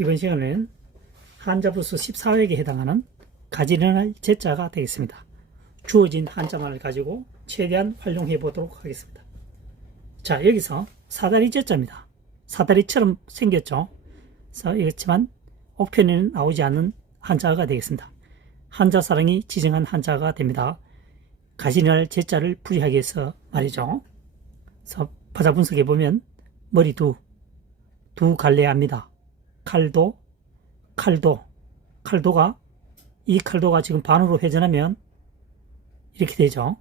이번 시간에는 한자부수 14회에 해당하는 가지런할 제자가 되겠습니다. 주어진 한자만을 가지고 최대한 활용해 보도록 하겠습니다. 자, 여기서 사다리 제자입니다. 사다리처럼 생겼죠. 그래서 이렇지만 옥편에는 나오지 않는 한자가 되겠습니다. 한자사랑이 지정한 한자가 됩니다. 가지런할 제자를 풀이하기 위해서 말이죠. 그래서 파자 분석해 보면 머리 두 갈래합니다. 칼도가 이 칼도가 지금 반으로 회전하면 이렇게 되죠.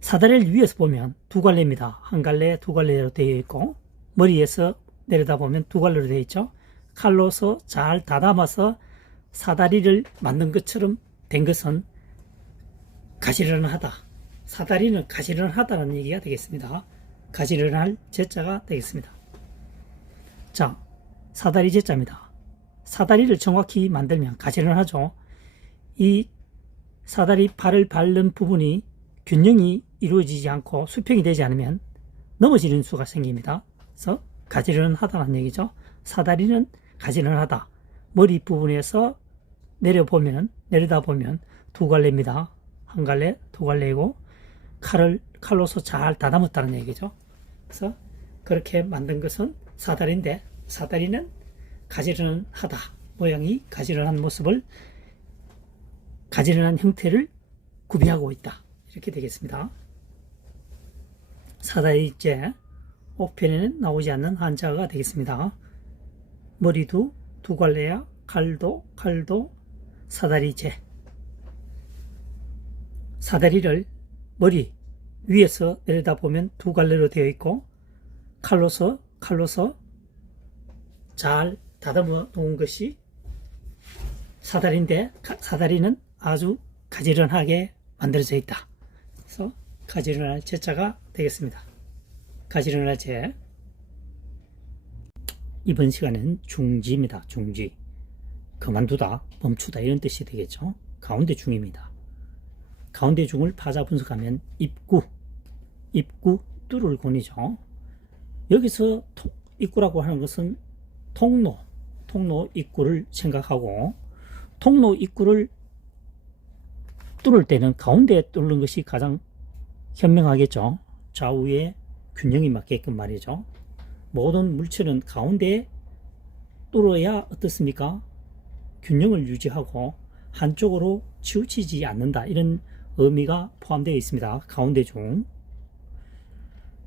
사다리를 위에서 보면 두 갈래입니다. 한 갈래, 두 갈래로 되어 있고 머리에서 내려다 보면 두 갈래로 되어 있죠. 칼로서 잘 다담아서 사다리를 만든 것처럼 된 것은 가지런하다. 사다리는 가지런하다는 얘기가 되겠습니다. 가지런할 제자가 되겠습니다. 자, 사다리 제자입니다. 사다리를 정확히 만들면 가지런하죠. 이 사다리 발을 밟는 부분이 균형이 이루어지지 않고 수평이 되지 않으면 넘어지는 수가 생깁니다. 그래서 가지런하다는 얘기죠. 사다리는 가지런하다. 머리 부분에서 내려다 보면 두 갈래입니다. 한 갈래, 두 갈래이고 칼로서 잘 다담았다는 얘기죠. 그래서 그렇게 만든 것은 사다리인데 사다리는 가지런하다. 모양이 가지런한 모습을 가지런한 형태를 구비하고 있다. 이렇게 되겠습니다. 사다리째 옥편에는 나오지 않는 한자가 되겠습니다. 머리도 두 갈래야 칼도 사다리째. 사다리를 머리 위에서 내려다보면 두 갈래로 되어 있고 칼로서 잘 다듬어 놓은 것이 사다리인데 사다리는 아주 가지런하게 만들어져 있다. 그래서 가지런할 제자가 되겠습니다. 가지런할 제. 이번 시간은 중지입니다. 중지. 그만두다, 멈추다 이런 뜻이 되겠죠. 가운데 중입니다. 가운데 중을 파자 분석하면 입구 뚫을 권이죠. 여기서 입구라고 하는 것은 통로 입구를 생각하고 통로 입구를 뚫을 때는 가운데에 뚫는 것이 가장 현명하겠죠. 좌우에 균형이 맞게끔 말이죠. 모든 물체는 가운데에 뚫어야 어떻습니까? 균형을 유지하고 한쪽으로 치우치지 않는다. 이런 의미가 포함되어 있습니다. 가운데 중.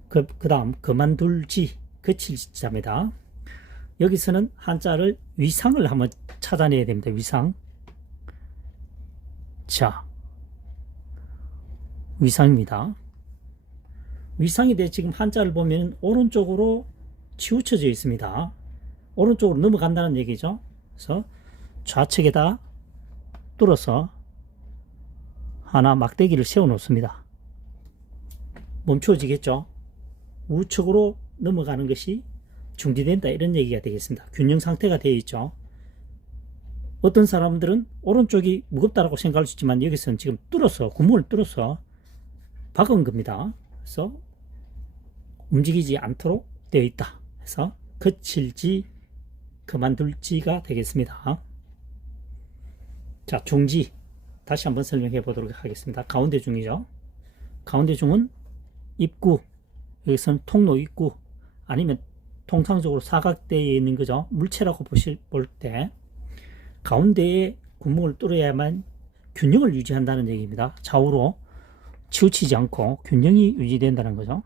그 다음 그만둘지 그칠자입니다. 여기서는 한자를 위상을 한번 찾아내야 됩니다. 위상. 자, 위상입니다. 위상에 대해 지금 한자를 보면 오른쪽으로 치우쳐져 있습니다. 오른쪽으로 넘어간다는 얘기죠. 그래서 좌측에다 뚫어서 하나 막대기를 세워 놓습니다. 멈추어지겠죠. 우측으로 넘어가는 것이 중지된다 이런 얘기가 되겠습니다. 균형 상태가 되어 있죠. 어떤 사람들은 오른쪽이 무겁다라고 생각할 수 있지만 여기서는 지금 구멍을 뚫어서 박은 겁니다. 그래서 움직이지 않도록 되어 있다. 그래서 그칠지 그만둘지가 되겠습니다. 자, 중지 다시 한번 설명해 보도록 하겠습니다. 가운데 중이죠. 가운데 중은 입구, 여기서는 통로 입구 아니면 통상적으로 사각대에 있는 거죠. 물체라고 볼 때 가운데에 구멍을 뚫어야만 균형을 유지한다는 얘기입니다. 좌우로 치우치지 않고 균형이 유지된다는 거죠.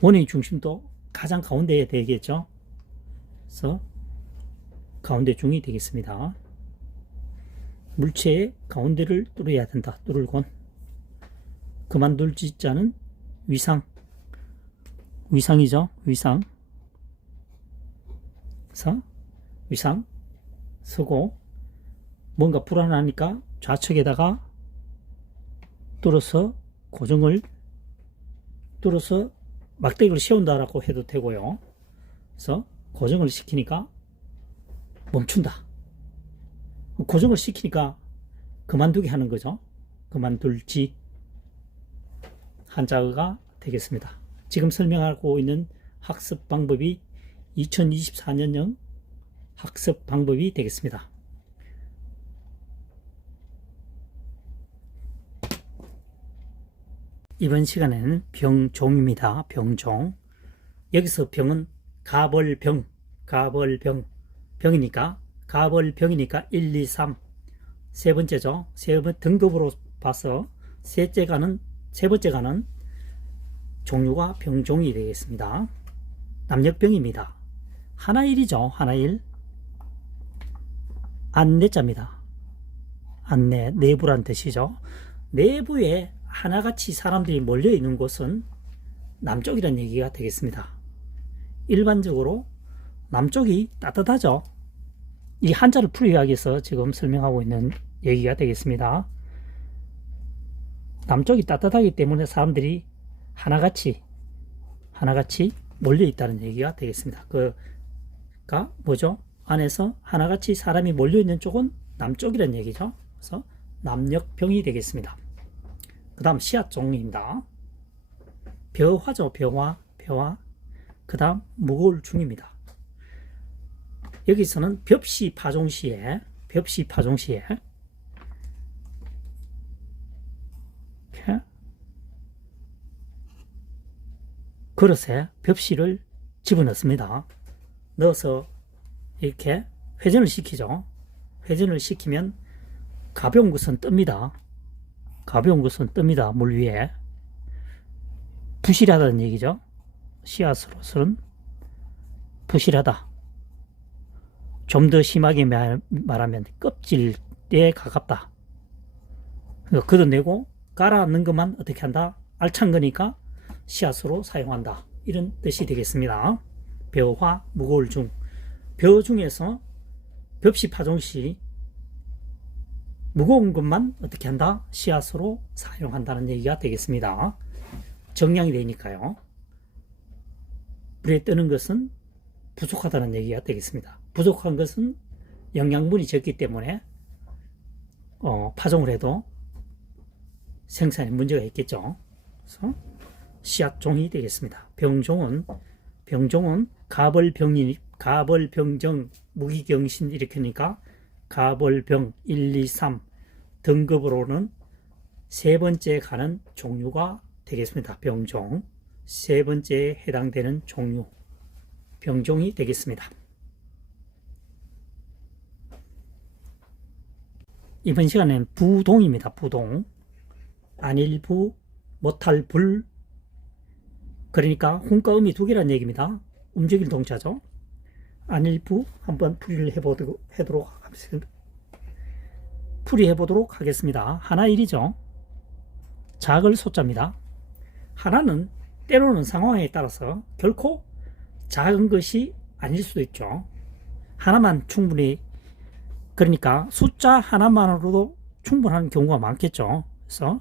원의 중심도 가장 가운데에 되겠죠. 그래서 가운데 중이 되겠습니다. 물체의 가운데를 뚫어야 된다. 뚫을 권. 그만둘지 자는 위상이죠. 위상. 그래서 위상 서고 뭔가 불안하니까 좌측에다가 뚫어서 막대기를 세운다라고 해도 되고요. 그래서 고정을 시키니까 멈춘다. 고정을 시키니까 그만두게 하는 거죠. 그만둘지 한자어가 되겠습니다. 지금 설명하고 있는 학습 방법이 2024년형 학습 방법이 되겠습니다. 이번 시간에는 병종입니다. 병종. 여기서 병은 가벌병, 병이니까 1, 2, 3 세 번째죠. 등급으로 봐서 세 번째 가는 종류가 병종이 되겠습니다. 남역병입니다. 하나일이죠. 하나일. 안내자입니다. 안내, 내부란 뜻이죠. 내부에 하나같이 사람들이 몰려있는 곳은 남쪽이라는 얘기가 되겠습니다. 일반적으로 남쪽이 따뜻하죠. 이 한자를 풀이하기 위해서 지금 설명하고 있는 얘기가 되겠습니다. 남쪽이 따뜻하기 때문에 사람들이 하나같이 몰려있다는 얘기가 되겠습니다. 그가 뭐죠? 안에서 하나같이 사람이 몰려있는 쪽은 남쪽이라는 얘기죠. 그래서 남역병이 되겠습니다. 그 다음 씨앗종입니다. 벼화죠. 벼화. 그 다음 무거울 중입니다. 여기서는 벽시 파종시에 그릇에 벽시를 집어넣습니다. 넣어서 이렇게 회전을 시키죠. 회전을 시키면 가벼운 것은 뜹니다. 물 위에. 부실하다는 얘기죠. 씨앗으로서는 부실하다. 좀 더 심하게 말하면 껍질에 가깝다. 걷어내고 깔아넣는 것만 어떻게 한다? 알찬 거니까 씨앗으로 사용한다. 이런 뜻이 되겠습니다. 벼화, 무거울 중. 벼 중에서 벽시 파종시 무거운 것만 어떻게 한다? 씨앗으로 사용한다는 얘기가 되겠습니다. 정량이 되니까요. 물에 뜨는 것은 부족하다는 얘기가 되겠습니다. 부족한 것은 영양분이 적기 때문에 파종을 해도 생산에 문제가 있겠죠. 그래서 씨앗종이 되겠습니다. 병종은 가벌병정, 무기경신 일으키니까 가벌병 1, 2, 3 등급으로는 세 번째 가는 종류가 되겠습니다. 병종. 세 번째에 해당되는 종류. 병종이 되겠습니다. 이번 시간에는 부동입니다. 부동. 안일부, 못할불. 그러니까 훈과 음이 두 개라는 얘기입니다. 움직일 동자죠. 안일부 한번 풀이를 해보도록 하겠습니다. 하나일이죠. 작을 소자입니다. 하나는 때로는 상황에 따라서 결코 작은 것이 아닐 수도 있죠. 하나만 충분히, 그러니까 숫자 하나만으로도 충분한 경우가 많겠죠. 그래서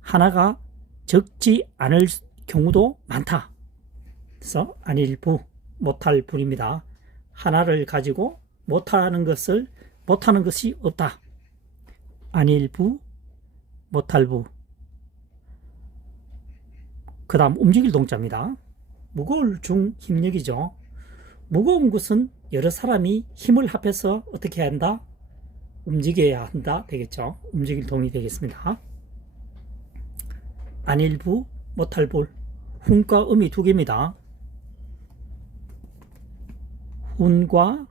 하나가 적지 않을 경우도 많다. 그래서 안일부, 못할불입니다. 하나를 가지고 못하는 것이 없다. 안일부, 못할부. 그 다음 움직일 동자입니다. 무거울 중 힘력이죠. 무거운 것은 여러 사람이 힘을 합해서 어떻게 해야 한다? 움직여야 한다 되겠죠. 움직일 동이 되겠습니다. 안일부, 못할불. 훈과 음이 두 개입니다. 훈과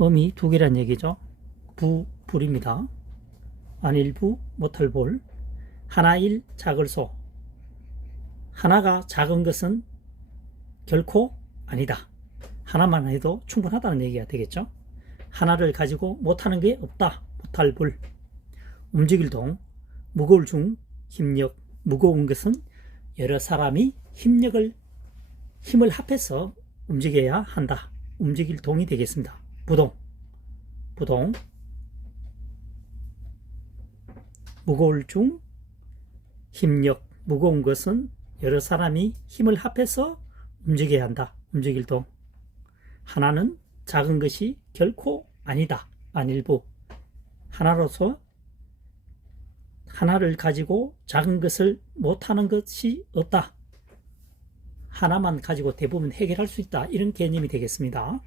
음이 두 개란 얘기죠. 불입니다. 안일부, 못할불. 하나일, 작을소. 하나가 작은 것은 결코 아니다. 하나만 해도 충분하다는 얘기가 되겠죠. 하나를 가지고 못하는 게 없다. 못할불. 움직일 동. 무거울 중 힘력. 무거운 것은 여러 사람이 힘을 합해서 움직여야 한다. 움직일 동이 되겠습니다. 부동. 무거울 중 힘력. 무거운 것은 여러 사람이 힘을 합해서 움직여야 한다. 움직일 동. 하나는 작은 것이 결코 아니다. 안일부. 하나로서 하나를 가지고 작은 것을 못하는 것이 없다. 하나만 가지고 대부분 해결할 수 있다. 이런 개념이 되겠습니다.